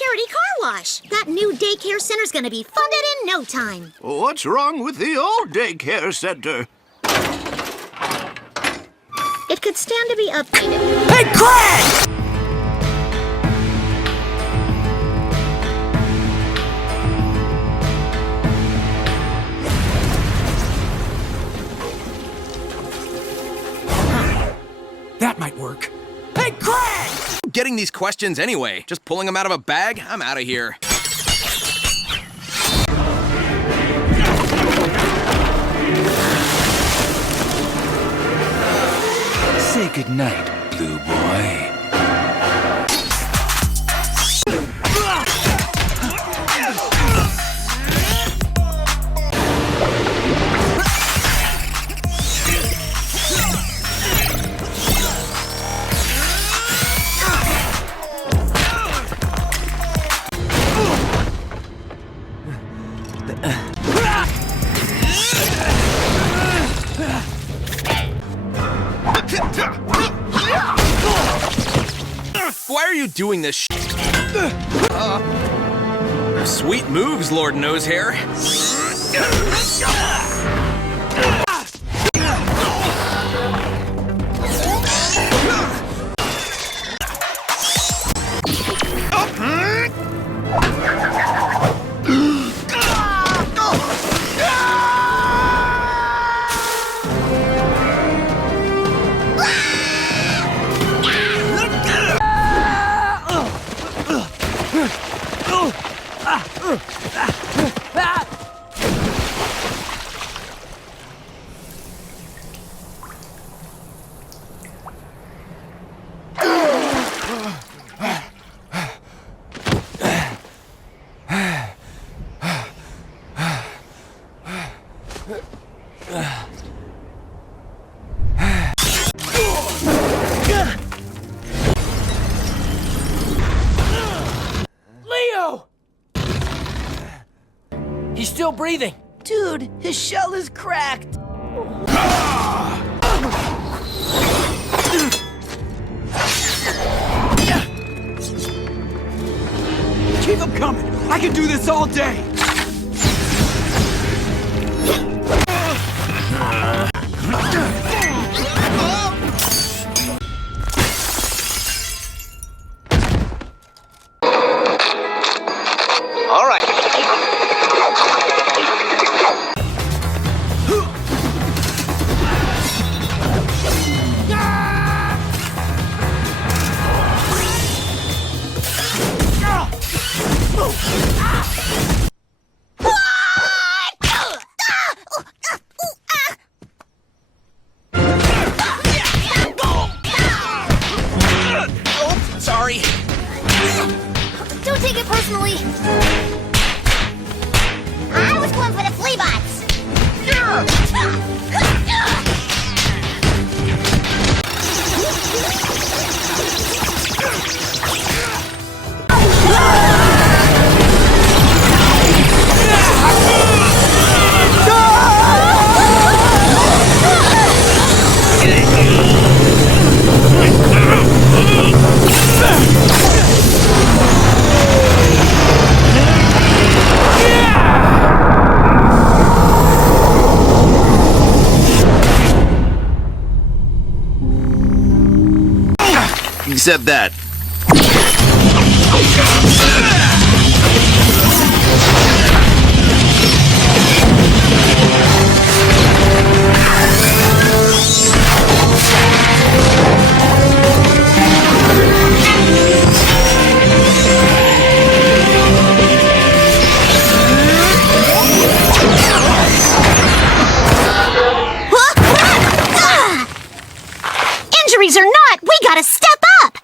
charity car wash. That new daycare center's gonna be funded in no time. What's wrong with the old daycare center? It could stand to be updated. Hey, Craig! That might work. Hey, Craig! Getting these questions anyway. Just pulling them out of a bag? I'm out of here. Say goodnight, blue boy. Why are you doing this sweet moves, Lord Nosehair. Leo! He's still breathing. Dude, his shell is cracked. Keep him coming. I can do this all day. All right. Sorry. Don't take it personally. I was going for the flea bots. Except that. Injuries or not, we gotta step up!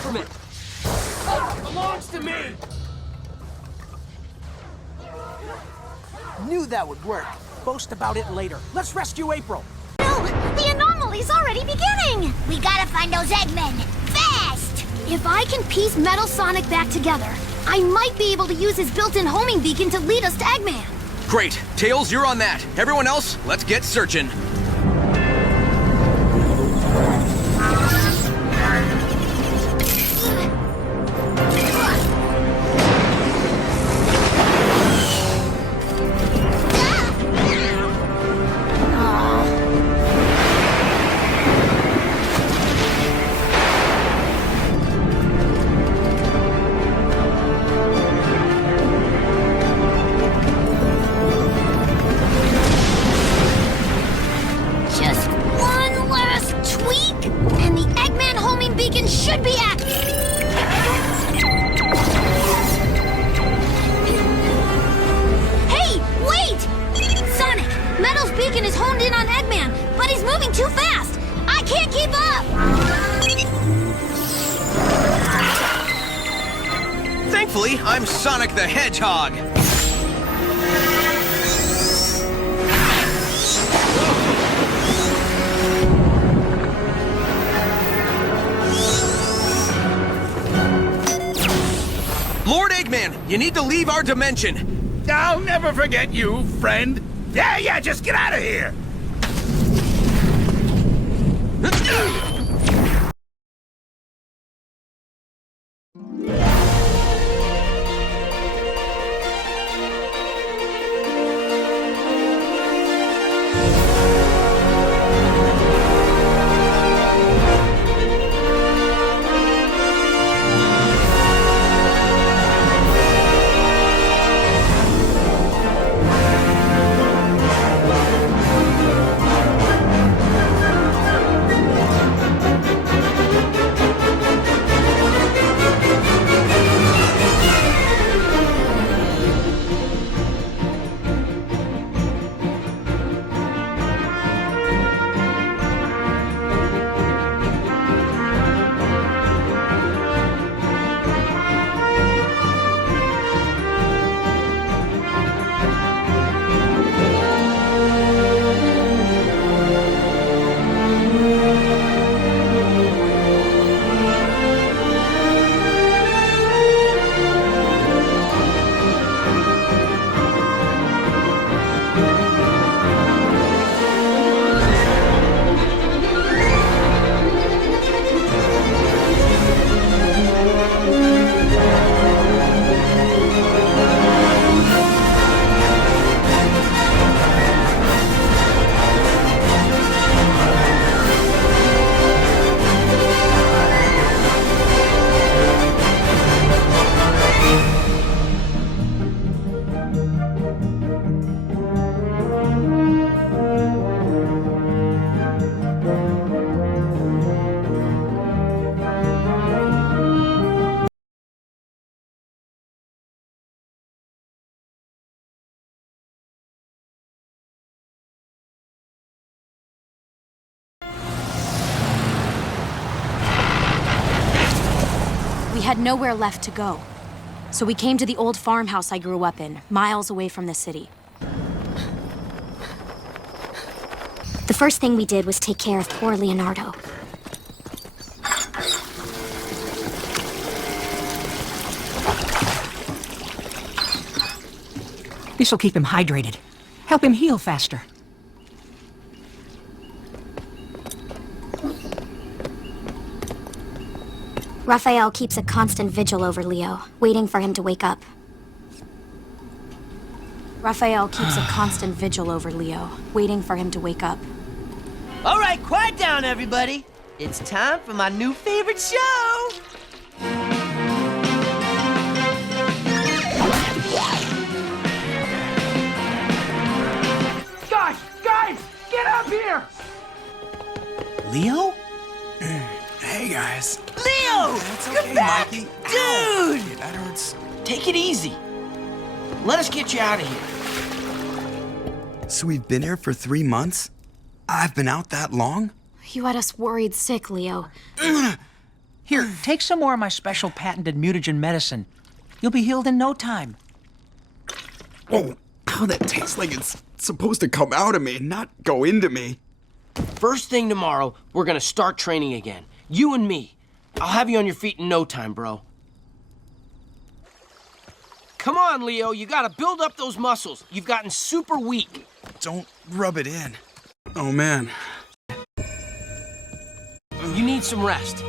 Peppermint! Belongs to me! Knew that would work. Boast about it later. Let's rescue April. No, the anomaly's already beginning! We gotta find those Eggmen! Fast! If I can piece Metal Sonic back together, I might be able to use his built-in homing beacon to lead us to Eggman. Great. Tails, you're on that. Everyone else, let's get searching. Just one last tweak, and the Eggman homing beacon should be active. Hey, wait! Sonic, Metal's beacon is honed in on Eggman, but he's moving too fast. I can't keep up. Thankfully, I'm Sonic the Hedgehog. Lord Eggman, you need to leave our dimension. I'll never forget you, friend. Yeah, just get out of here. We had nowhere left to go. So we came to the old farmhouse I grew up in, miles away from the city. The first thing we did was take care of poor Leonardo. This'll keep him hydrated. Help him heal faster. Raphael keeps a constant vigil over Leo, waiting for him to wake up. Raphael keeps a constant vigil over Leo, waiting for him to wake up. All right, quiet down, everybody. It's time for my new favorite show. Guys, get up here! Leo? Hey, guys. Leo! It's You're okay, back! Mikey. Dude! Ow, that hurts. Take it easy. Let us get you out of here. So we've been here for 3 months? I've been out that long? You had us worried sick, Leo. Here, take some more of my special patented mutagen medicine. You'll be healed in no time. Oh, that tastes like it's supposed to come out of me, not go into me. First thing tomorrow, we're gonna start training again. You and me. I'll have you on your feet in no time, bro. Come on, Leo, you gotta build up those muscles. You've gotten super weak. Don't rub it in. Oh, man. You need some rest.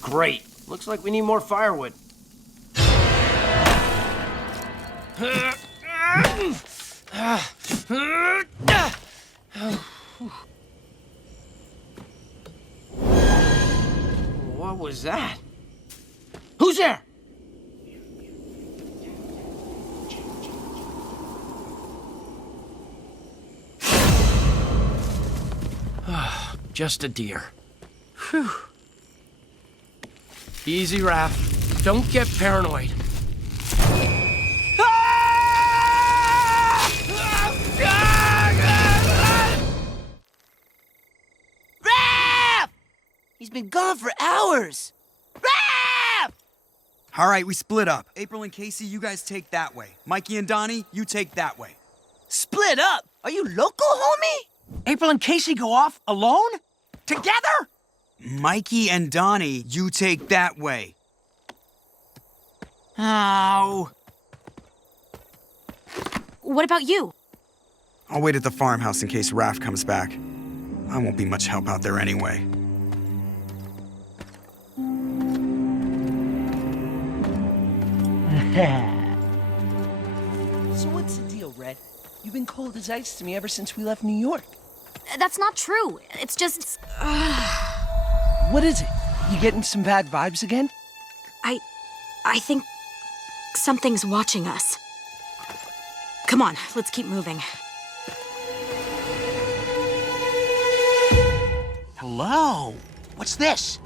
Great. Looks like we need more firewood. What was that? Who's there? Just a deer. Whew. Easy, Raph. Don't get paranoid. Raph! He's been gone for hours. Raph! All right, we split up. April and Casey, you guys take that way. Mikey and Donnie, you take that way. Split up? Are you local, homie? April and Casey go off alone? Together? Mikey and Donnie, you take that way. Oh. What about you? I'll wait at the farmhouse in case Raph comes back. I won't be much help out there anyway. So what's the deal, Red? You've been cold as ice to me ever since we left New York. That's not true. It's just... What is it? You getting some bad vibes again? I think something's watching us. Come on, let's keep moving. Hello. What's this?